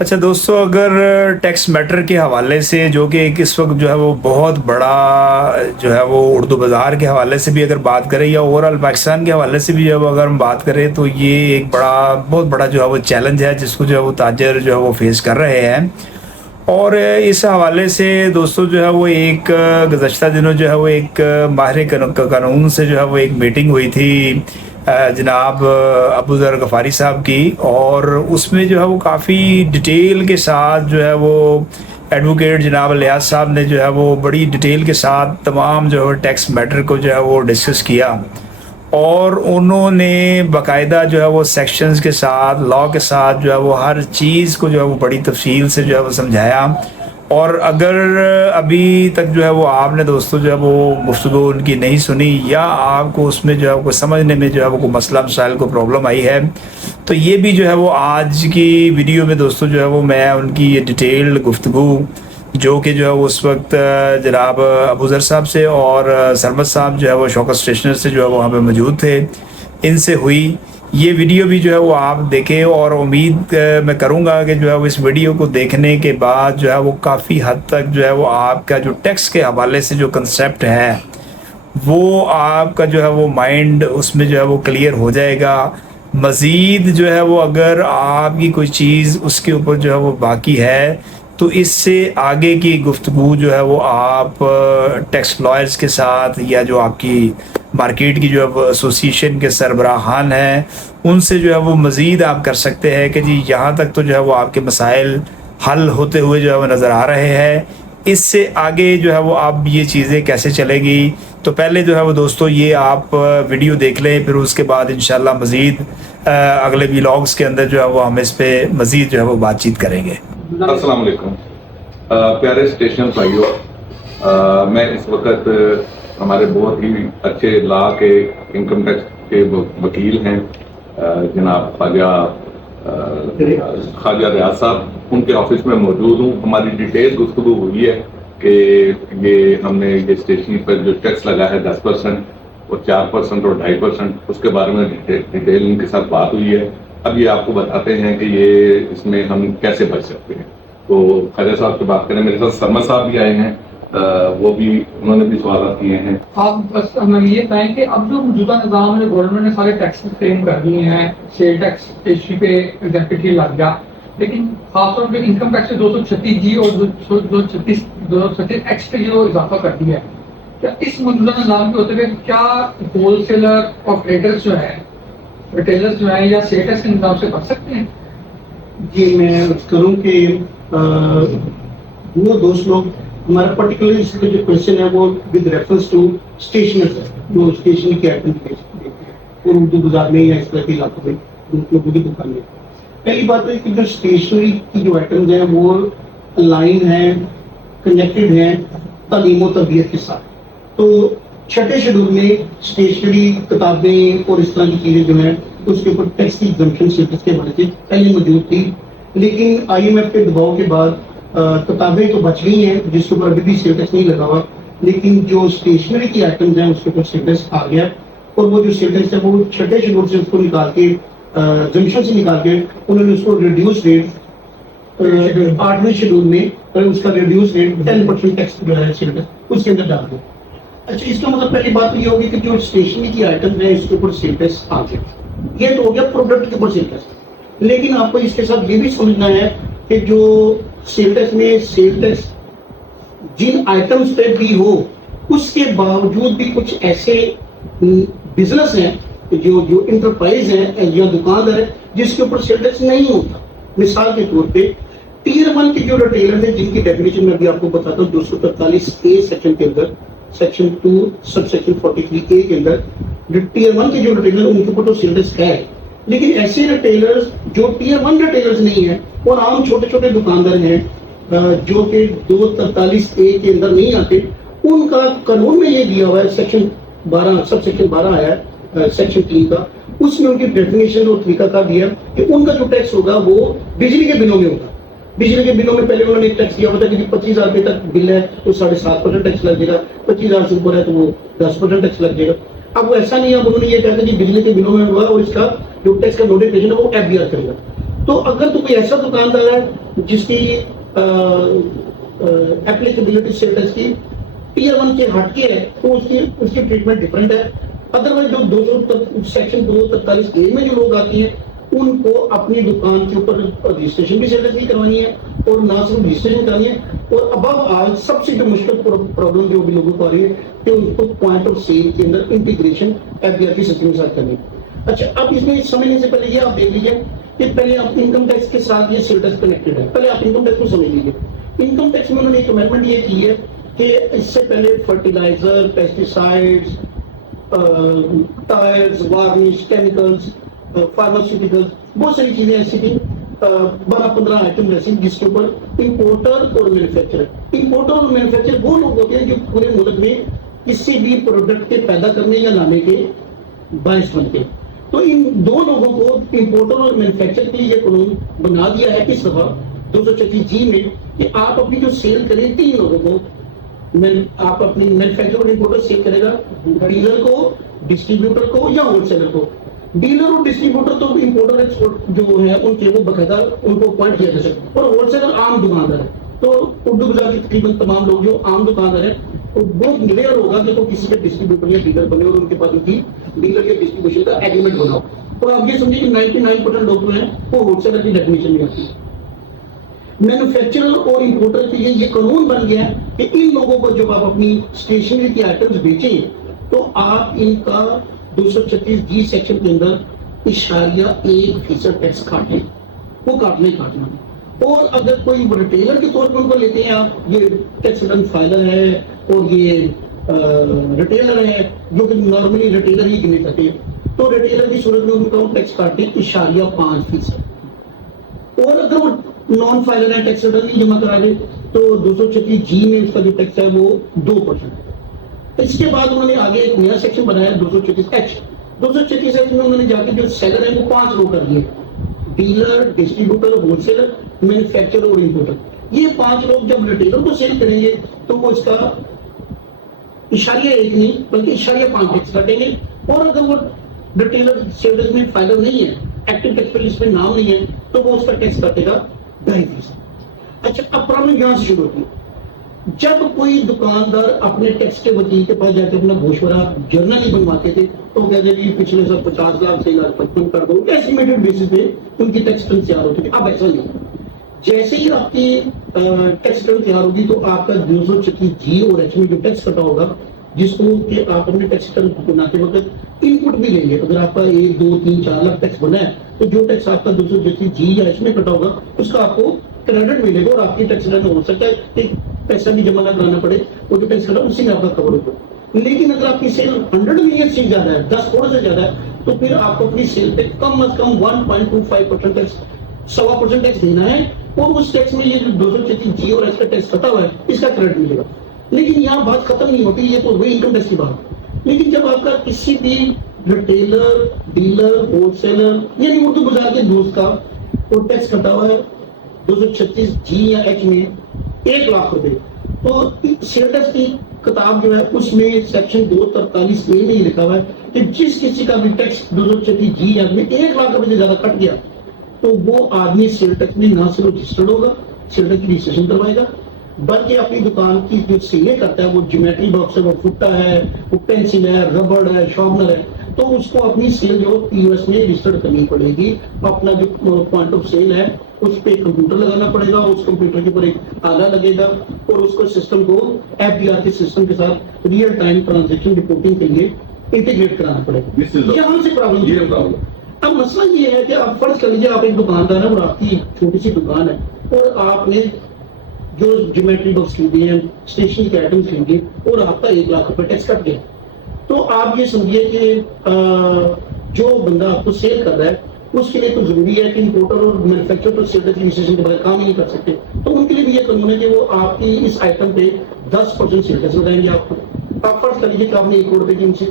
اچھا دوستو، اگر ٹیکس میٹر کے حوالے سے جو کہ اس وقت جو ہے وہ بہت بڑا جو ہے وہ اردو بازار کے حوالے سے بھی اگر بات کریں یا اوور آل پاکستان کے حوالے سے بھی جو ہے وہ اگر ہم بات کریں تو یہ ایک بہت بڑا جو ہے وہ چیلنج ہے جس کو جو ہے وہ تاجر جو ہے وہ فیس کر رہے ہیں. اور اس حوالے سے دوستو جو ہے وہ ایک گزشتہ دنوں جو ہے وہ ایک ماہر قانون سے جو ہے وہ ایک میٹنگ ہوئی تھی جناب ابو ذر غفاری صاحب کی، اور اس میں جو ہے وہ کافی ڈیٹیل کے ساتھ جو ہے وہ ایڈوکیٹ جناب الیاس صاحب نے جو ہے وہ بڑی ڈیٹیل کے ساتھ تمام جو ہے ٹیکس میٹر کو جو ہے وہ ڈسکس کیا، اور انہوں نے باقاعدہ جو ہے وہ سیکشنز کے ساتھ لا کے ساتھ جو ہے وہ ہر چیز کو جو ہے وہ بڑی تفصیل سے جو ہے وہ سمجھایا. اور اگر ابھی تک جو ہے وہ آپ نے دوستو جو ہے وہ گفتگو ان کی نہیں سنی یا آپ کو اس میں جو ہے وہ سمجھنے میں جو ہے وہ کوئی مسئلہ مسائل کو پرابلم آئی ہے، تو یہ بھی جو ہے وہ آج کی ویڈیو میں دوستو جو ہے وہ میں ان کی یہ ڈیٹیلڈ گفتگو جو کہ جو ہے اس وقت جناب ابو ذر صاحب سے اور سرمد صاحب جو ہے وہ شوکت اسٹیشنر سے جو ہے وہاں پہ موجود تھے، ان سے ہوئی. یہ ویڈیو بھی جو ہے وہ آپ دیکھیں، اور امید میں کروں گا کہ جو ہے وہ اس ویڈیو کو دیکھنے کے بعد جو ہے وہ کافی حد تک جو ہے وہ آپ کا جو ٹیکس کے حوالے سے جو کنسیپٹ ہے وہ آپ کا جو ہے وہ مائنڈ اس میں جو ہے وہ کلیئر ہو جائے گا. مزید جو ہے وہ اگر آپ کی کوئی چیز اس کے اوپر جو ہے وہ باقی ہے تو اس سے آگے کی گفتگو جو ہے وہ آپ ٹیکس لائرز کے ساتھ یا جو آپ کی مارکیٹ کی جو ہے ایسوسیشن کے سربراہان ہیں ان سے جو ہے وہ مزید آپ کر سکتے ہیں کہ جی یہاں تک تو جو ہے وہ آپ کے مسائل حل ہوتے ہوئے جو ہے وہ نظر آ رہے ہیں. اس سے آگے جو ہے وہ اب یہ چیزیں کیسے چلے گی. تو پہلے جو ہے وہ دوستو یہ آپ ویڈیو دیکھ لیں، پھر اس کے بعد انشاءاللہ مزید اگلے ویلاگز کے اندر جو ہے وہ ہم اس پہ مزید جو ہے وہ بات چیت کریں گے. السلام علیکم پیارے اسٹیشن بھائیو، میں اس وقت ہمارے بہت ہی اچھے لا کے انکم ٹیکس کے وکیل ہیں جناب خواجہ ریاض صاحب، ان کے آفس میں موجود ہوں. ہماری ڈیٹیل گفتگو ہوئی ہے کہ یہ ہم نے یہ اسٹیشنری پر جو ٹیکس لگا ہے 10% اور 4% اور 2.5%، اس کے بارے میں ڈیٹیل ان کے ساتھ بات ہوئی ہے. اب یہ آپ کو بتاتے ہیں کہ یہ اس میں ہم کیسے بچ سکتے ہیں. تو خواجہ صاحب سے بات کریں. میرے ساتھ سرمد صاحب بھی آئے ہیں، وہ بھی انہوں نے بھی سوالات کیے ہیں. آپ بس ہمیں یہ بتائیں کہ اب جو موجودہ نظام ہے گورنمنٹ نے سارے ٹیکس فریم کر دیے ہیں، سیل ٹیکس پیشی پہ ایگزیکٹو لگ گیا، لیکن خاص طور پہ انکم ٹیکس 236 اور 236 ایکس پہ جو اضافہ کر دیا ہے، کیا اس موجودہ نظام کے ہوتے ہوئے کیا ہول سیلر اور ٹریڈرز جو ہیں، ریٹیلرز جو ہیں یا سیل ٹیکس کے نظام سے بچ سکتے ہیں؟ جی میں کروں کہ وہ دوست لوگ ہمارا پرٹیکولرلی اس کا جو کوشچن ہے وہ ود ریفرنس ٹو اسٹیشنرز ہے، جو اسٹیشنری کے آئٹم بیچتے ہیں اور اردو بازار میں یا اس طرح کے علاقوں میں لوگوں کی دکان میں. پہلی بات ہے کہ جو اسٹیشنری کی جو آئٹمز ہیں وہ لائن ہیں، کنیکٹڈ ہیں تعلیم و تربیت کے ساتھ. تو چھٹے شیڈول میں اسٹیشنری کتابیں اور اس طرح کی چیزیں جو ہیں اس کے اوپر ٹیکس کی ایگزمپشن اسٹیٹس کے حوالے سے پہلے موجود تھی، لیکن آئی ایم ایف کے دباؤ کے بعد کتابیں تو بچ گئی ہیں جس کے اوپر ابھی بھی سیل ٹیکس نہیں لگا ہوا، لیکن جو اسٹیشنری کی آئٹمز ہیں اس کے اوپر سیل ٹیکس آ گیا. اور وہ جو سیل ٹیکس ہے وہ چھٹے شیڈول سے اس کو نکال کے جنکشن سے نکال کے انہوں نے اس کو ریڈیوس ریٹ 8ویں شیڈول میں اس کا ریڈیوس ریٹ 10% ٹیکس جو ہے سیل ٹیکس اس کے اندر ڈال دیا. اچھا اس کا مطلب پہلی بات یہ ہوگی کہ جو اسٹیشنری کی آئٹمز ہیں اس کے اوپر سیل ٹیکس آ گیا. یہ تو ہو گیا پروڈکٹ کے اوپر سیل ٹیکس. لیکن آپ کو اس کے ساتھ یہ بھی سمجھنا ہے کہ جو سیل ٹیکس میں سیل ٹیکس جن آئٹمز پہ بھی ہو اس کے باوجود بھی کچھ ایسے بزنس ہیں جو انٹرپرائز ہیں یا دکاندار ہے جس کے اوپر سیل ٹیکس نہیں ہوتا. مثال کے طور پہ ٹیئر 1 کے جو ریٹیلر ہیں جن کی ڈیفینیشن میں ابھی آپ کو بتاتا ہوں 243A سیکشن کے اندر سیکشن 2 سب سیکشن 43A کے اندر جو ٹیئر 1 کے جو ریٹیلر ان کے اوپر تو سیل ٹیکس ہے. لیکن ایسے ریٹیلرز جو ٹیئر 1 ریٹیلرز نہیں ہیں اور عام چھوٹے چھوٹے دکاندار ہیں جو کہ 243A کے اندر نہیں آتے، ان کا قانون میں یہ دیا ہوا ہے سیکشن 12 سب سیکشن 12 آیا ہے سیکشن 3 کا، اس میں ان کی ڈیفینیشن اور طریقہ کار دیا کہ ان کا جو ٹیکس ہوگا وہ بجلی کے بلوں میں ہوگا. بجلی کے بلوں میں پہلے انہوں نے ایک ٹیکس دیا ہوتا ہے کہ 25,000 روپے تک بل ہے تو 7.5% ٹیکس لگ جائے گا، 25,000 سے اوپر ہے تو وہ 10% ٹیکس لگ جائے گا. اب وہ ایسا نہیں ہے، اب انہوں نے یہ کہا کہ بجلی کے بلوں میں ہوگا اور اس کا جو ٹیکس کا نوٹیفکیشن ہے وہ FBR کرے گا. تو اگر تو کوئی ایسا دکاندار ہے جس کی ایپلیکیبلٹی اسٹیٹس کی ٹیئر 1 کے ہٹ کے ہے تو اس کی ٹریٹمنٹ ڈفرینٹ ہے. ادروائز جو 200 سیکشن 243A میں جو لوگ آتی ہیں ان کو اپنی دکان کے اوپر رجسٹریشن بھی اسٹیٹس نہیں کروانی ہے, اور نہ صرف رجسٹریشن کرانی ہے, اور ابو آل سب سے جو مشکل پرابلم جو بھی لوگوں کو آ رہی ہے کہ ان کو پوائنٹ آف سیل کے اندر انٹیگریشن FBR سسٹم کے ساتھ کرنی ہے. اچھا, اب اس میں سمجھنے سے پہلے یہ آپ دیکھ لیجیے کہ پہلے آپ انکم ٹیکس کے ساتھ یہ سیلٹس کنیکٹڈ ہے. پہلے آپ انکم ٹیکس کو سمجھ لیجیے. انکم ٹیکس میں انہوں نے ایک امینڈمنٹ یہ کی ہے کہ اس سے پہلے fertiliser, pesticides, tyres, varnish, chemicals, pharmaceuticals, بہت ساری چیزیں ایسی تھیں, 12-15 آئٹم ایسی جس کے اوپر امپورٹر اور مینوفیکچرر. امپورٹر اور مینوفیکچرر وہ لوگ ہوتے ہیں جو پورے ملک میں کسی بھی پروڈکٹ کے پیدا کرنے یا لانے کے باعث بنتے ہیں. تو ان دو لوگوں کو امپورٹر اور مینوفیکچر کے لیے یہ قانون بنا دیا ہے اس دفعہ 236G میں کہ آپ اپنی جو سیل کریں 3 لوگوں کو, آپ اپنی مینوفیکچر اور امپورٹر سیل کرے گا, ڈیلر کو, ڈسٹریبیوٹر کو یا ہول سیلر کو. ڈیلر اور ڈسٹریبیوٹر تو امپورٹر ایکسپورٹ جو ہے ان کے وہ باقاعدہ ان کو اپوائنٹ کیا جا سکتا ہے, اور ہول سیلر عام دکاندار ہے. تو اردو گزار کے تقریباً تمام لوگ جو عام دکاندار ہیں وہ بہت کلیئر ہوگا کہ وہ کسی کے ڈسٹریبیوٹر یا ڈیلر بنے اور ان کے پاس ان کی ڈیلر یا ڈسٹریبیوشن کا ایگریمنٹ بناؤ. اور آپ یہ سمجھیں کہ 99% لوگ جو ہیں وہ ہول سیلر کی ڈیفینیشن میں آتی ہے. مینوفیکچرر اور امپورٹر کے لیے یہ قانون بن گیا ہے کہ ان لوگوں کو جب آپ اپنی اسٹیشنری کی آئٹمس بیچیں تو آپ ان کا 236G سیکشن کے اندر 1% ٹیکس کاٹیں, وہ کاٹنا. اور اگر کوئی ریٹیلر کے طور پر ان کو لیتے ہیں آپ, یہ ٹیکس ریٹرن فائلر ہے اور یہ ریٹیلر ہے جو کہ نارملی ریٹیلر ہی گنے کرتے ہیں, تو ریٹیلر کی صورت میں ان کا ٹیکس کاٹیں 5%. اور اگر وہ نان فائلر ہے, ٹیکس ریٹرن نہیں جمع کرا دے, تو 236G میں اس کا جو ٹیکس ہے وہ 2%. اس کے بعد انہوں نے آگے ایک نیا سیکشن بنایا 236H. 236H میں انہوں نے جا کے جو سیلر ہے وہ 5 لوگ کر دیے, dealer, distributor, whole seller, manufacturer اور امپورٹر. یہ 5 لوگ جب ریٹیلر کو سیل کریں گے تو وہ اس کا 1.1 نہیں بلکہ 1.5 ٹیکس کٹیں گے. اور اگر وہ ریٹیلر سیلز میں فائدہ نہیں ہے, ایکٹیو ٹیکس پر لسٹ میں نام نہیں ہے, تو وہ اس کا ٹیکس کٹے گا 2.5%. اچھا, اب پرابلم یہاں سے شروع ہوتی ہے. جب کوئی دکاندار اپنے ٹیکس کے وکیل کے پاس جا کے اپنا گوشوارہ جرنل ہی بنواتے تھے تو وہ کہتے ہیں پچھلے سال 50 لاکھ 6 لاکھ 55 کر دو, ایسٹیمیٹڈ بیسس پہ ان کی ٹیکس ریٹرن تیار ہوتی تھی. اب ایسا نہیں. جیسے ہی آپ کی ٹیکس ریٹرن تیار ہوگی تو آپ کا 236G اور H میں جو ٹیکس کٹا ہوگا, جس کو کہ آپ اپنے ٹیکس ریٹرن بناتے وقت ان پٹ بھی لیں گے. اگر آپ کا 1 2 3 4 لاکھ ٹیکس بنا ہے تو جو ٹیکس آپ کا 236G یا H میں کٹا ہوگا اس کا آپ کو کریڈٹ ملے گا, اور آپ کی ٹیکس ریٹرن ہو سکتا ہے کہ پیسہ بھی جمع نہ کرانا پڑے, وہ جو ٹیکس کٹا اسی میں آپ کا کور ہوگا. لیکن اگر آپ کی سیل 100 ملین سے زیادہ ہے, 10 کروڑ سے زیادہ ہے, تو پھر آپ کو اپنی سیل پہ کم از کم 1.25% ٹیکس, 1.25% ٹیکس دینا ہے, اور اس ٹیکس میں یہ جو 236G اور H کا ٹیکس کٹا ہوا ہے اس کا کریڈٹ ملے گا. لیکن یہاں بات ختم نہیں ہوتی, یہ تو وہی انکم ٹیکس کی بات. لیکن جب آپ کا کسی بھی ریٹیلر, ڈیلر, ہول سیلر یعنی اردو گزار کے دوست کا وہ ٹیکس کٹا ہوا ہے 236G یا H میں 1 لاکھ روپے, تو سیل ٹیکس کی کتاب جو ہے اس میں سیکشن 243A میں یہ لکھا ہوا ہے کہ جس کسی کا بھی ٹیکس 236G یا H میں 1 لاکھ روپے سے زیادہ کٹ گیا تو وہ آدمی سیل ٹیکس میں نہ صرف رجسٹرڈ ہوگا, سیل ٹیکس کی رجسٹریشن کروائے گا, بلکہ اپنی دکان کی جو سیلیں کرتا ہے, وہ جیومیٹری باکس ہے, وہ فٹا ہے, وہ پینسل ہے, ربڑ ہے, شارپنر ہے, تو اس کو اپنی سیل جو POS میں رجسٹرڈ کرنی پڑے گی. اپنا جو پوائنٹ آف سیل ہے اس پہ کمپیوٹر لگانا پڑے گا, اس کمپیوٹر کے اوپر ایک آلہ لگے گا, اور اس کو سسٹم کو FBR کے سسٹم کے ساتھ ریئل ٹائم ٹرانزیکشن رپورٹنگ کے لیے انٹیگریٹ کرانا پڑے گا. یہاں سے پرابلم. اب مسئلہ یہ ہے کہ آپ فرض کر لیجیے آپ ایک دکاندار ہیں اور آپ کی چھوٹی سی دکان ہے, اور آپ نے جو جیومیٹری باکس خریدے ہیں, اسٹیشنری کے آئٹم خریدے, اور آپ کا 1 لاکھ روپے ٹیکس کٹ گیا, تو آپ یہ سمجھیے کہ جو بندہ آپ کو سیل کر رہا ہے اس کے لیے تو ضروری ہے کہ امپورٹر اور مینوفیکچرر تو سیل ٹیکس رجسٹریشن کے بغیر کام ہی نہیں کر سکتے, تو ان کے لیے بھی یہ قانون ہے کہ وہ آپ کی اس آئٹم پہ 10% سیل ٹیکس لگائیں گے. آپ کو آپ فرض کر لیجیے کہ آپ نے 1 کروڑ روپے کی ان سے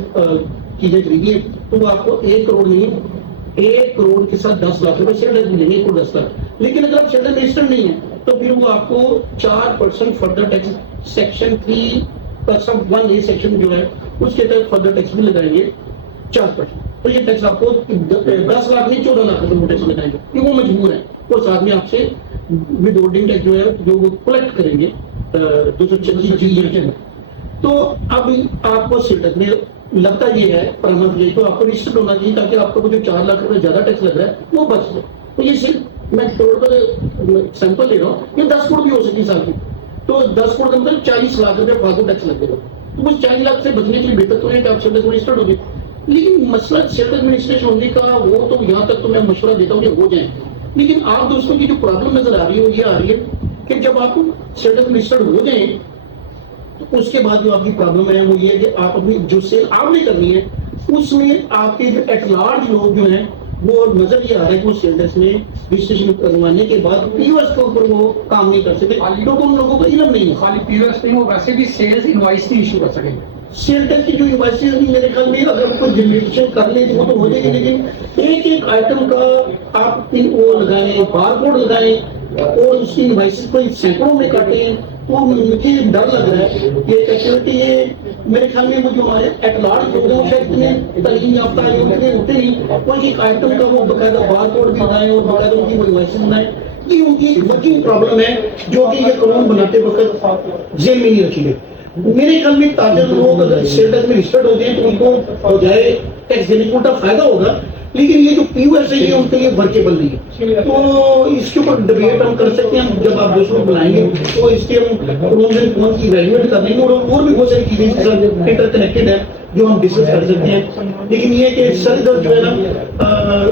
چیزیں خریدی ہیں, تو وہ آپ کو 1 کروڑ نہیں 1 کروڑ کے ساتھ 10 لاکھ روپے سیل ٹیکس ملیں گے, 1 کروڑ 10 لاکھ. لیکن اگر آپ سیل ٹیکس رجسٹرڈ نہیں ہے تو پھر وہ آپ کو 4% فردر ٹیکس سیکشن 3 سب 1A سیکشن جو ہے اس کے تحت فردر ٹیکس بھی لگائیں گے 4%. تو یہ ٹیکس آپ کو 10 لاکھ نہیں 14 لاکھ روپے ٹیکس لگائیں گے، کہ وہ مجبور ہے، اور ساتھ میں آپ سے ود ہولڈنگ ٹیکس جو ہے جو وہ کلیکٹ کریں گے 236 تو اب آپ کو سیلٹس میں لگتا یہ ہے پرامن تو آپ کو رجسٹرڈ ہونا چاہیے تاکہ آپ کو جو 4 لاکھ روپے زیادہ ٹیکس لگ رہا ہے وہ بچ جائے. تو یہ صرف میں ٹوٹل سیمپل لے رہا ہوں، یہ 10 کروڑ بھی ہو سکتی سال کی، تو 10 کروڑ کا مطلب 40 لاکھ روپے فالتو ٹیکس لگ گا. تو اس 40 لاکھ سے بچنے کے لیے بہتر تو ہے کہ آپ سیلٹس رجسٹرڈ ہو جائے. لیکن مسئلہ سیلف ایڈمنسٹریشن ہونے کا وہ تو یہاں تک تو میں مشورہ دیتا ہوں کہ ہو جائیں، لیکن آپ دوستوں کی جو پرابلم نظر آ رہی ہے وہ یہ آ رہی ہے کہ جب آپ سیلف ایڈمنسٹریٹ ہو جائیں تو اس کے بعد جو آپ کی پرابلم ہے وہ یہ ہے کہ آپ اپنی جو سیل آپ نے کرنی ہے اس میں آپ کے جو ایٹ لارج لوگ جو ہیں وہ نظر یہ آ رہا ہے کہ وہ سیلٹس میں رجسٹریشن کروانے کے بعد پی او ایس کے اوپر وہ کام نہیں کر سکتے کیونکہ ان لوگوں کا علم نہیں ہے. خالی پی او ایس نہیں، وہ ویسے بھی سیلز انوائس نہیں ایشو کر سکیں گے. سیلٹس کی جو انوائسز بھی میرے خیال میں اگر کوئی جنریشن کر لیں تو وہ تو ہو جائے گی، لیکن ایک ایک آئٹم کا آپ وہ لگائیں، بار کوڈ لگائیں اور اس کی انوائسز کو سینکڑوں میں کاٹیں، تو مجھے ڈر لگ رہا ہے یہ ایکٹیویٹی ہے. میرے خیال میں وہ جو ہمارے ایٹ لارج لوگ ہیں شاید اتنے تعلیم یافتہ اتنے ہوتے نہیں، وہ ایک آئٹم کا وہ باقاعدہ بار کوڈ بھی لگائیں اور باقاعدہ ان کی وہ انوائسز بنائیں. یہ ان کی ورکنگ پرابلم ہے جو کہ یہ قانون بناتے وقت ذہن میں نہیں رکھی گئی. میرے خیال میں تاجر لوگ اگر سیلٹس میں رجسٹرڈ ہو جائیں تو ان کو ہو جائے ٹیکس دینے کو فائدہ ہوگا، لیکن یہ جو پی او ایس ہے یہ ان کے لیے ورکیبل نہیں ہے. تو اس کے اوپر ڈبیٹ ہم کر سکتے ہیں جب آپ دوسروں کو بلائیں گے تو اس کے ہم پروز اینڈ کونس کی ایویلویٹ کر لیں گے اور بھی بہت ساری چیزیں اس کے ساتھ انٹر کنیکٹڈ ہے جو ہم ڈسکس کر سکتے ہیں. لیکن یہ کہ سر ادھر جو ہے نا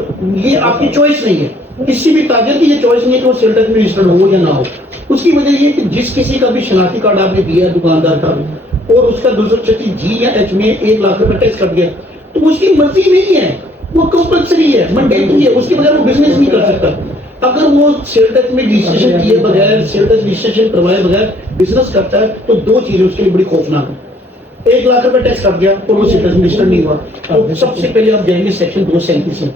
یہ آپ کی چوائس نہیں ہے، کسی بھی تاجر کی یہ چوائس نہیں ہے کہ وہ سیلٹس میں رجسٹرڈ ہو یا نہ ہو. اس کی وجہ یہ کہ جس کسی کا بھی شناختی کارڈ آپ نے دیا دکاندار کا اور اس کا 236 جی یا ایچ میں 1 لاکھ روپے ٹیکس کٹ گیا تو اس کی مرضی نہیں ہے، وہ کمپلسری ہے، مینڈیٹری ہے، اس کے بغیر وہ بزنس نہیں کر سکتا. اگر وہ سیلٹس میں رجسٹریشن کیے بغیر سیلٹس رجسٹریشن کروائے بغیر بزنس کرتا ہے تو دو چیزیں اس کے لیے بڑی خوفناک ہیں. 1 لاکھ روپے ٹیکس کٹ گیا اور وہ سیلٹس میں رجسٹر نہیں ہوا تو سب سے پہلے آپ جائیں گے سیکشن 237 میں.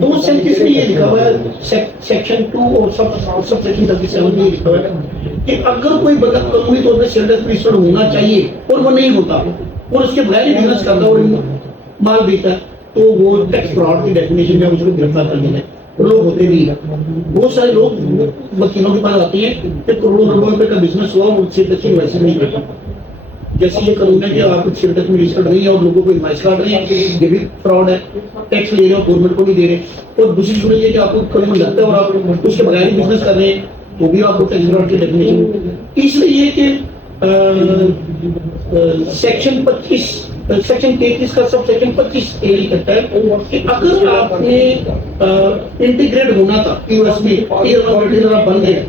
237 میں یہ لکھا ہوا ہے سیکشن 2 اور سب سیکشن 37 میں یہ لکھا ہوا ہے کہ اگر کوئی بندہ قانونی طور پہ سیلٹس میں رجسٹر ہونا چاہیے اور وہ نہیں ہوتا اور اس کے بغیر ہی بزنس کرتا اور مال بیچتا ہے تو وہ ٹیکس فراڈ کی ڈیفینیشن میں اس کو گرفتار کر لینا ہے. لوگ ہوتے بھی ہیں، بہت سارے لوگ وکیلوں کے پاس آتے ہیں کہ کروڑوں روپے کا بزنس ہوا اور سیلٹس کی انوائس نہیں کرتا. جیسے یہ قانون ہے کہ آپ سیلٹس میں رجسٹرڈ نہیں ہے اور لوگوں کو انوائس کاٹ رہے ہیں، یہ بھی فراڈ ہے. ٹیکس لے رہے ہو گورنمنٹ کو بھی دے رہے، اور دوسری صورت یہ کہ آپ کو قانون لگتا ہے اور آپ اس کے بغیر ہی بزنس کر رہے ہیں تو بھی آپ کو ٹیکس فراڈ کی ڈیفینیشن. اس لیے یہ کہ سیکشن 33 کا سب سیکشن 25 یہ کہتا ہے کہ اگر آپ نے انٹیگریٹ ہونا تھا پی او ایس میں آپ بن گئے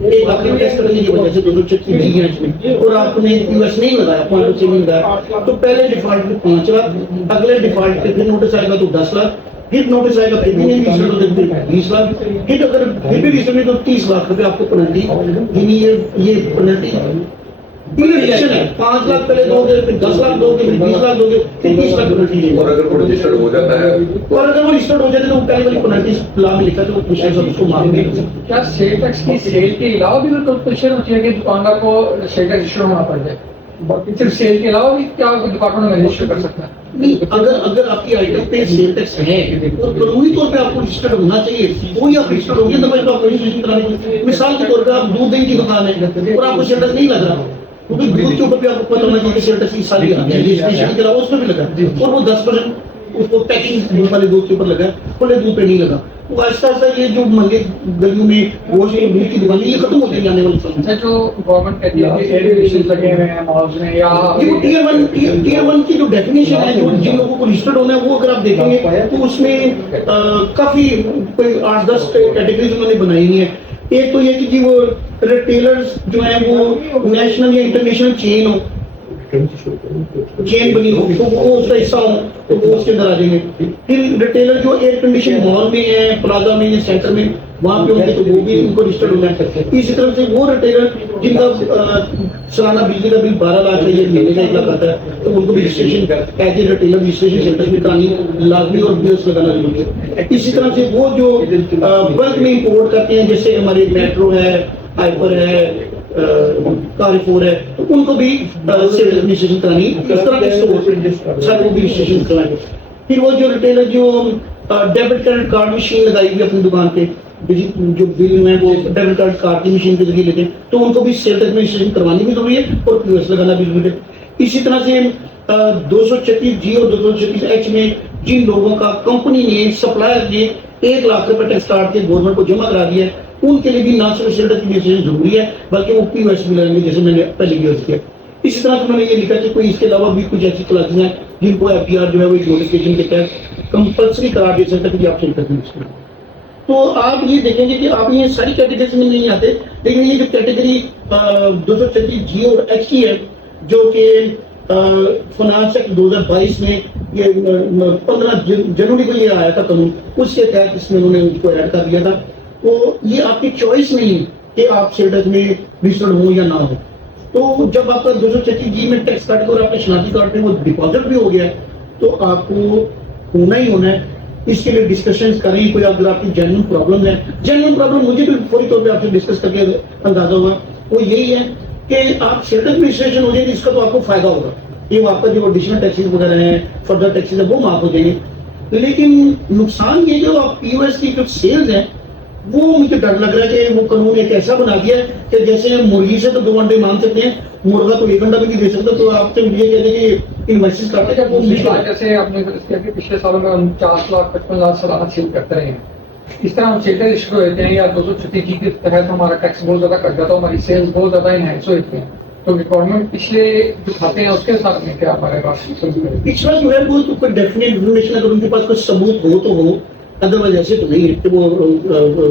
1 لاکھ روپے ٹیکس کرنے کی وجہ سے 236 جی ایچ میں اور آپ نے پی او ایس نہیں لگایا 5 سے نہیں لگایا تو پہلے ڈیفالٹ پہ 5 لاکھ، اگلے ڈیفالٹ پہ پھر نوٹس آئے گا تو 10 لاکھ، ہٹ نوٹس آئے گا پھر بھی نہیں رجسٹر ہو جائے 20 لاکھ، ہٹ اگر پھر بھی رجسٹر نہیں تو 30 لاکھ روپے آپ کو پینلٹی. یعنی یہ پینلٹی ہے 5 لاکھ پہلے دو گے پھر 10 لاکھ دو گے پھر 20 لاکھ دو گے پھر 30 لاکھ پینلٹی. اور اگر وہ رجسٹرڈ ہو جاتا ہے اور اگر وہ رجسٹرڈ ہو جاتا ہے تو پہلے والی پینلٹی لا میں لکھا تو کچھ اس کو معلوم نہیں. کیا سیل ٹیکس کی سیل کے علاوہ بھی کمپلشن ہوتی ہے کہ دکاندار کو سیل ٹیکس رجسٹر ہونا پڑ جائے؟ صرف سیل کے علاوہ بھی کیا ڈپارٹمنٹ میں رجسٹر کر سکتا ہے؟ نہیں، اگر آپ کی آئٹم پہ سیل ٹیکس ہے اور قانونی طور پہ آپ کو رجسٹرڈ ہونا چاہیے وہی آپ رجسٹرڈ ہوں گے تو آپ کو رجسٹریشن کرانے کی. مثال کے طور پہ آپ دودھ دہی کی دکان ہے اور آپ کو سیل ٹیکس نہیں لگ رہا کیونکہ دودھ کے اوپر بھی آپ کو پتہ ہونا چاہیے کہ سیل ٹیکس کی ساری رجسٹریشن کے علاوہ اس پہ بھی لگا اور وہ 10% اس کو پیکنگ والے دودھ کے اوپر لگا کھلے دودھ پہ نہیں لگا. وہ آہستہ آہستہ یہ جو منڈی گلیوں میں گوشت اور دودھ کی دکانیں یہ ختم ہوتی جانے والی سمجھ. جو گورنمنٹ کہتی ہے کہ ریگولیشن لگے ہوئے ہیں مالز میں یا یہ وہ ٹیئر 1 کی جو ڈیفینیشن ہے جو جن لوگوں کو رجسٹرڈ ہونا ہے وہ اگر آپ دیکھیں گے تو اس میں کافی کوئی 8-10 کیٹیگریز انہوں نے بنائی ہوئی ہیں. ایک تو یہ کہ جی وہ ریٹیلرز جو ہیں وہ نیشنل یا انٹرنیشنل چین ہو، چین بنی ہو تو وہ اس کا حصہ ہو تو وہ اس کے اندر آ جائیں گے. پھر ریٹیلر جو ایئر کنڈیشن مال میں ہے، پلازا میں یا سینٹر میں وہاں پہ ہوں گے تو وہ بھی ان کو رجسٹرڈ ہونا ہے. اسی طرح سے وہ ریٹیلر جن کا سالانہ بجلی کا بل 12 لاکھ ہے یا مہینے کا 1 لاکھ آتا ہے تو ان کو بھی registration as a retailer registration centre میں کرانی لازمی اور بیس لگانا ضروری ہے. اسی طرح سے وہ جو بلک میں امپورٹ کرتے ہیں جیسے ہمارے میٹرو ہے، ہائپر ہے، کارفور ہے تو ان کو بھی رجسٹریشن کرانی. اس طرح کے اسٹور سر وہ بھی رجسٹریشن کرائیں. پھر وہ جو ریٹیلر جو ڈیبٹ کریڈٹ کارڈ مشین لگائی ہوئی اپنی دکان پہ جو بل میں وہ ڈیبٹ کریڈٹ کارڈ کی مشین کے ذریعے لیتے ہیں تو ان کو بھی سیل ٹیکس میں رجسٹریشن کروانی بھی ضروری ہے اور پی او ایس لگانا بھی ضروری ہے. اسی طرح سے 236 اور 236 میں جن لوگوں کا کمپنی نے سپلائر نے 1 لاکھ روپے ٹیکس کاٹ کے گورنمنٹ کو جمع کرا دیا ہے ان کے لیے بھی نہ صرف سیل ٹیکس کی رجسٹریشن ضروری ہے بلکہ وہ پی او ایس بھی لگائیں گے جیسے میں نے پہلے بھی عرض کیا. اسی طرح سے میں نے یہ لکھا کہ کوئی اس کے علاوہ بھی کچھ ایسی کلاسز ہیں جن کو ایف ڈی آر جو ہے وہ ایک نوٹیفکیشن کے تحت کمپلسری قرار دے سکتا ہے کہ آپ سیل ٹیکس یوز کریں. تو آپ یہ دیکھیں گے کہ آپ یہ ساری کیٹیگریز میں نہیں آتے لیکن یہ جو کیٹیگری 236 اور ایچ کی ہے جو کہ فنانس ایکٹ 2022 میں یہ 15 جنوری کو یہ آیا تھا قانون اس کے تحت اس میں انہوں نے اس کو ایڈ کر دیا تھا. تو یہ آپ کی چوائس نہیں ہے کہ آپ سیل ٹیکس میں رجسٹرڈ ہوں یا نہ ہو. تو جب آپ کا 236 میں ٹیکس کاٹ اور آپ کے شناختی کارڈ پہ وہ ڈپازٹ بھی ہو گیا ہے تو آپ کو ہونا ہی ہونا ہے. اس کے لیے ڈسکشن کریں کوئی اگر آپ کی جینوئن پرابلم ہے. جینوئن پرابلم مجھے بھی فوری طور پہ آپ سے ڈسکس کر کے اندازہ ہوگا وہ یہی ہے کہ آپ سیل ٹیکس میں رجسٹریشن ہو جائیں گے اس کا تو آپ کو فائدہ ہوگا. یہ آپ کا جو ایڈیشنل ٹیکسز وغیرہ ہیں فردر ٹیکسز ہیں وہ معاف ہو جائیں گے. لیکن نقصان یہ جو آپ پی او ایس کی جو سیلز ہیں وہ مجھے ڈر لگ رہا ہے کہ وہ قانون ایک ایسا بنا دیا ہے کہ جیسے مرغی سے تو 2 انڈے مانگ سکتے ہیں مرغا تو 1 انڈا بھی نہیں دے سکتا. تو آپ سے یہ کہتے ہیں کہ انویسٹمنٹ کرتے ہیں وہ جیسے آپ نے کیا کہ پچھلے سالوں میں ہم 4,55,000 سالانہ سیل کرتے رہے ہیں اس طرح ہم سیل ٹیکس شروع ہوتے ہیں یا 236 کے تحت ہمارا ٹیکس بہت زیادہ کٹ جاتا ہے ہماری سیلز بہت زیادہ انہینس ہوتے ہیں. تو گورنمنٹ پچھلے جو کھاتے ہیں اس کے ساتھ میں کیا ہمارے پاس پچھلا جو ہے وہ تو کوئی ڈیفینیٹ انفارمیشن اگر ان کے پاس کوئی ثبوت ہو تو ہو ادروائز ایسے تو نہیں ہے کہ وہ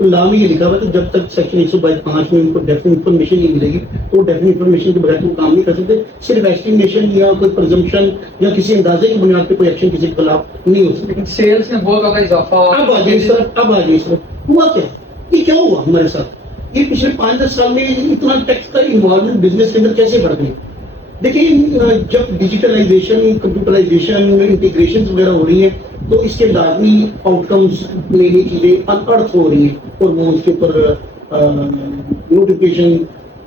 لا میں یہ لکھا ہوا ہے کہ جب تک سیکشن 122(5) میں ان کو ڈیفینیٹ انفارمیشن نہیں ملے گی تو ڈیفینیٹ انفارمیشن کے بغیر وہ کام نہیں کر سکتے. صرف ایسٹیمیشن یا کوئی پرزمپشن یا کسی اندازے کی بنیاد پہ کوئی ایکشن کسی کے خلاف نہیں ہو سکتا. سیلز میں بہت زیادہ اضافہ اب آ جائیں اس طرف ہوا کیا یہ کیا ہوا ہمارے ساتھ یہ پچھلے 5-10 سال میں اتنا ٹیکس کا انوالومنٹ بزنس کے اندر کیسے بڑھ گئی. دیکھیں جب ڈیجیٹلائزیشن کمپیوٹرائزیشن انٹیگریشن وغیرہ ہو رہی ہیں تو اس کے لازمی آؤٹ کمز نئی نئی چیزیں انارتھ ہو رہی ہیں اور وہ اس کے اوپر نوٹیفکیشن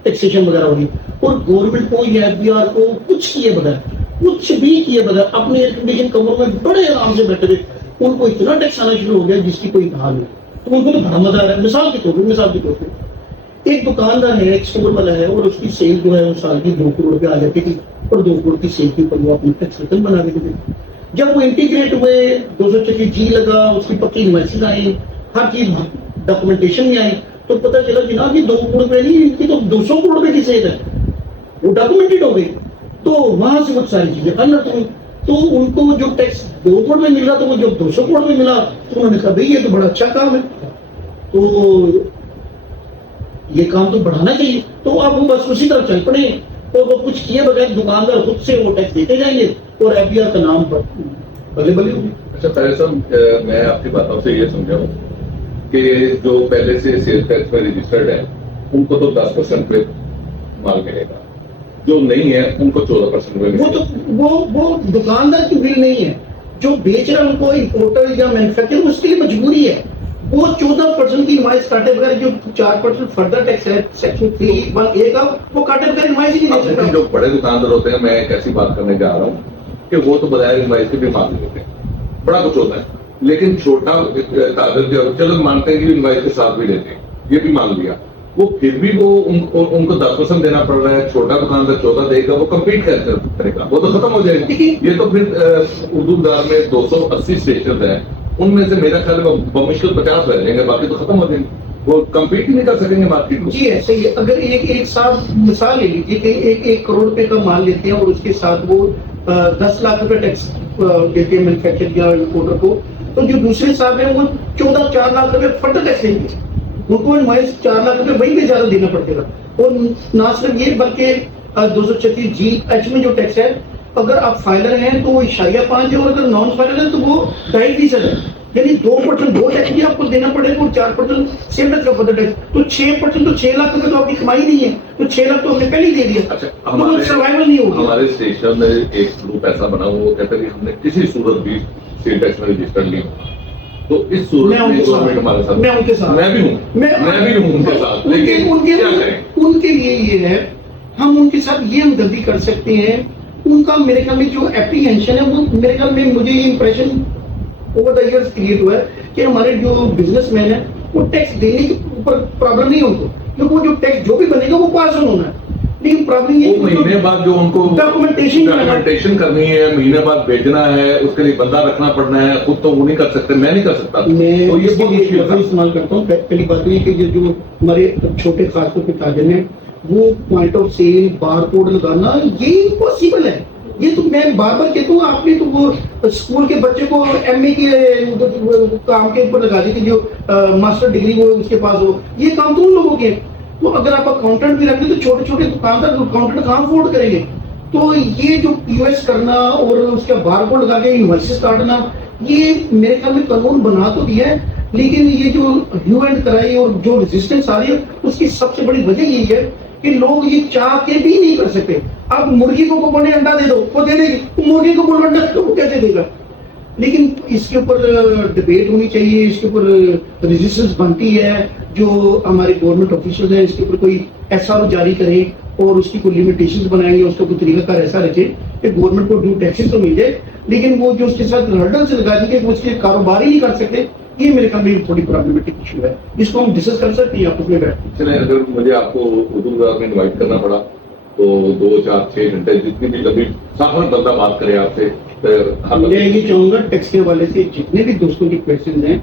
ٹیکسیشن وغیرہ ہو رہی ہے اور گورنمنٹ کو یا ایف بی آر کو کچھ بھی کیے بغیر اپنے ایئر کنڈیشن کمروں میں بڑے آرام سے بیٹھے ہوئے ان کو اتنا ٹیکس آنا شروع ہو گیا جس کی کوئی انتہا نہیں. تو ان کو تو بڑا مزہ آ رہا ہے. مثال کے طور پہ ایک دکاندار ہے ایک اسٹور والا ہے اور اس کی سیل جو ہے سال کی 2 کروڑ روپے آ جاتی تھی اور 2 کروڑ کی سیل کے اوپر وہ اپنی ٹیکس ریٹرن بنا دیتے تھے. جب وہ انٹیگریٹ ہوئے 236 لگا اس کی پکی انوائسز آئی ہر چیز ڈاکومنٹیشن میں آئی تو پتہ چلا جناب یہ 2 کروڑ روپے نہیں ان کی تو 200 کروڑ روپے کی سیل ہے وہ ڈاکومنٹڈ ہو گئی. تو وہاں سے بہت ساری چیزیں انلرٹ ہوئی تو ان کو جو ٹیکس 2 کروڑ میں مل رہا تو وہ جب 200 کروڑ میں ملا تو انہوں نے کہا بھائی یہ تو بڑا اچھا کام ہے تو یہ کام تو بڑھانا چاہیے. تو آپ وہ بس اسی طرح چل پڑے اور وہ کچھ کیے بغیر دکاندار خود سے وہ ٹیکس دیتے جائیں گے اور ایف بی آر کا نام بلے بلے ہوگی. اچھا پہلے صاحب میں آپ کی باتوں سے یہ سمجھا ہوں کہ جو پہلے سے سیل ٹیکس میں رجسٹرڈ ہے ان کو تو 10% پہ مال ملے گا جو نہیں ہے ان کو 14% پہ وہ تو وہ دکاندار کی بل نہیں ہے جو بیچ رہا ہے ان کو امپورٹر یا مینوفیکچرر اس کے لیے مجبوری ہے وہ 14% کی انوائس کاٹے بغیر جو 4% فردر ٹیکس ہے سیکشن 3(1)(a) کا وہ کاٹے بغیر انوائس ہی نہیں دے سکتا. جو بڑے دکاندار ہوتے ہیں میں ایک ایسی بات کرنے جا رہا ہوں کہ وہ تو بغیر انوائس کے بھی مال لیتے ہیں بڑا کچھ ہوتا ہے لیکن چھوٹا کاغذ جو چلو مانتے ہیں کہ انوائس کے ساتھ بھی لیتے ہیں یہ بھی مان لیا وہ پھر بھی وہ ان کو 10% دینا پڑ رہا ہے. چھوٹا دکاندار 14 دے گا وہ کمپیٹ کرے گا وہ تو ختم ہو جائے گا. یہ تو پھر اردو دار میں 280 اسٹیشن ہیں ان میں سے میرا خیال ہے بمشکل 50 رہ جائیں گے باقی تو ختم ہو جائیں گے وہ کمپیٹ ہی نہیں کر سکیں گے مارکیٹ میں. جی ایسے ہی اگر ایک صاحب مثال لے لیجیے کہ 1 کروڑ روپے کا مال لیتے ہیں اور اس کے ساتھ وہ 10 لاکھ روپے ٹیکس دیتے ہیں مینوفیکچر یا امپورٹر کو تو جو دوسرے صاحب ہیں وہ 4 لاکھ روپے فٹر ٹیکس لیں گے ان کو انوائس 4 لاکھ روپے وہی بھی زیادہ دینا پڑے گا. اور نہ صرف یہ بلکہ 236(g)(h) میں جو ٹیکس ہے اگر آپ فائلر ہیں تو وہ 5.5 ہے اور اگر نان فائلر ہے تو وہ 2.5% ہے یعنی 2% وہ ٹیکس بھی آپ کو دینا پڑے گا اور 4% سیل ٹیکس کا فردر ٹیکس تو 6% تو 6 لاکھ روپے تو آپ کی کمائی نہیں ہے تو 6 لاکھ تو ہم نے پہلے ہی دے دیا. اچھا سروائیول نہیں ہوگا. ہمارے اسٹیشن میں ایک گروپ ایسا بنا ہوا وہ کہتے ہیں کہ ہم نے کسی صورت بھی سیل ٹیکس میں رجسٹر نہیں ہوگا تو اس صورت میں گورنمنٹ ہمارے ساتھ میں ان کے ساتھ میں بھی ہوں ان کے ساتھ لیکن ان کے لیے یہ ہے ہم ان کے ساتھ یہ ہمدردی کر سکتے ہیں ان کا میرے خیال میں جو اپریہینشن ہے وہ میرے خیال میں مجھے یہ impression over the years create ہوا ہے کہ ہمارے جو بزنس مین ہیں وہ ٹیکس دینے کے اوپر پرابلم نہیں ہے ان کو، کیونکہ وہ جو ٹیکس جو بھی بنے گا وہ پاس ہونا ہے، لیکن پرابلم یہ مہینے بعد جو ان کو ڈاکومنٹیشن کرنی ہے، مہینے بعد بھیجنا ہے، اس کے لیے بندہ رکھنا پڑنا ہے، خود تو وہ نہیں کر سکتے، میں نہیں کر سکتا، میں تو یہ بہت مشکل تھا۔ استعمال کرتا ہوں۔ پہلی بات یہ کہ جو ہمارے چھوٹے خاص طور پہ تاجر ہیں وہ point of sale bar code لگانا یہ امپاسبل ہے، یہ تو میں بار بار کہتا ہوں، آپ نے تو وہ اسکول کے بچے کو ایم اے کے کام کے اوپر لگا دی تھی جو ماسٹر ڈگری وہ اس کے پاس ہو، یہ کام تو ان لوگوں کے ہیں۔ تو اگر آپ اکاؤنٹنٹ بھی رکھ دیں تو چھوٹے چھوٹے دکاندار اکاؤنٹنٹ کہاں افورڈ کریں گے؟ تو یہ جو پی او ایس کرنا اور اس کا بار کوڈ لگا کے انوائسز کاٹنا، یہ میرے خیال میں قانون بنا تو دیا ہے، لیکن یہ جو ہیو اینڈ کرائی اور جو ریزسٹنس آ رہی ہے اس کی سب سے بڑی وجہ یہی ہے کہ لوگ یہ چاہ کے بھی نہیں کر سکتے۔ اب مرغی کو بولے انڈا دے دو وہ دے دے گی، مرغی کو بولے انڈا وہ کیسے دے گا؟ لیکن اس کے اوپر ڈبیٹ ہونی چاہیے، اس کے اوپر ریزسٹنس بنتی ہے، جو ہمارے گورنمنٹ آفیشل ہیں اس کے اوپر کوئی ایس آر او جاری کریں اور اس کی کوئی لمیٹیشنز بنائیں گے، اس کا کوئی طریقہ کار ایسا رکھے کہ گورنمنٹ کو ڈیو ٹیکسز تو مل جائے، لیکن وہ جو اس کے ساتھ ہرڈلز لگا دی کہ وہ اس کے کاروبار ہی نہیں کر سکتے، یہ میرے خیال میں تھوڑی پرابلمٹک ایشو ہے، اس کو ہم ڈسکس کر سکتے ہیں آپس میں بیٹھ کے۔ چلیں، اگر مجھے آپ کو اردو بازار میں انوائٹ کرنا پڑا تو 2 4 6 گھنٹے جتنی بھی کبھی سافر بندہ بات کرے آپ سے، میں یہ چاہوں گا ٹیکس کے حوالے سے جتنے بھی دوستوں کے کویشچنز ہیں،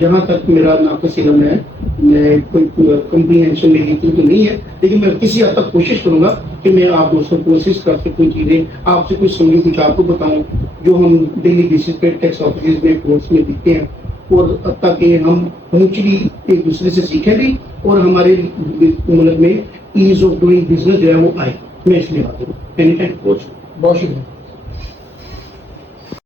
جہاں تک میرا ناقص علم ہے، میں کوئی کمپریہنشن میری تو نہیں ہے، لیکن میں کسی حد تک کوشش کروں گا کہ میں آپ دوستوں کو اسسٹ کر سکوں، چیزیں آپ سے کچھ سمجھوں، کچھ آپ کو بتاؤں جو ہم ڈیلی بیسس پہ ٹیکس آفیسز میں کورس میں دیکھتے ہیں، اور تاکہ ہم میوچلی ایک دوسرے سے سیکھیں بھی اور ہمارے ملک میں ایز آف ڈوئنگ بزنس جو ہے وہ آئے۔ میں اس لیے بات کروں۔ بہت بہت شکریہ۔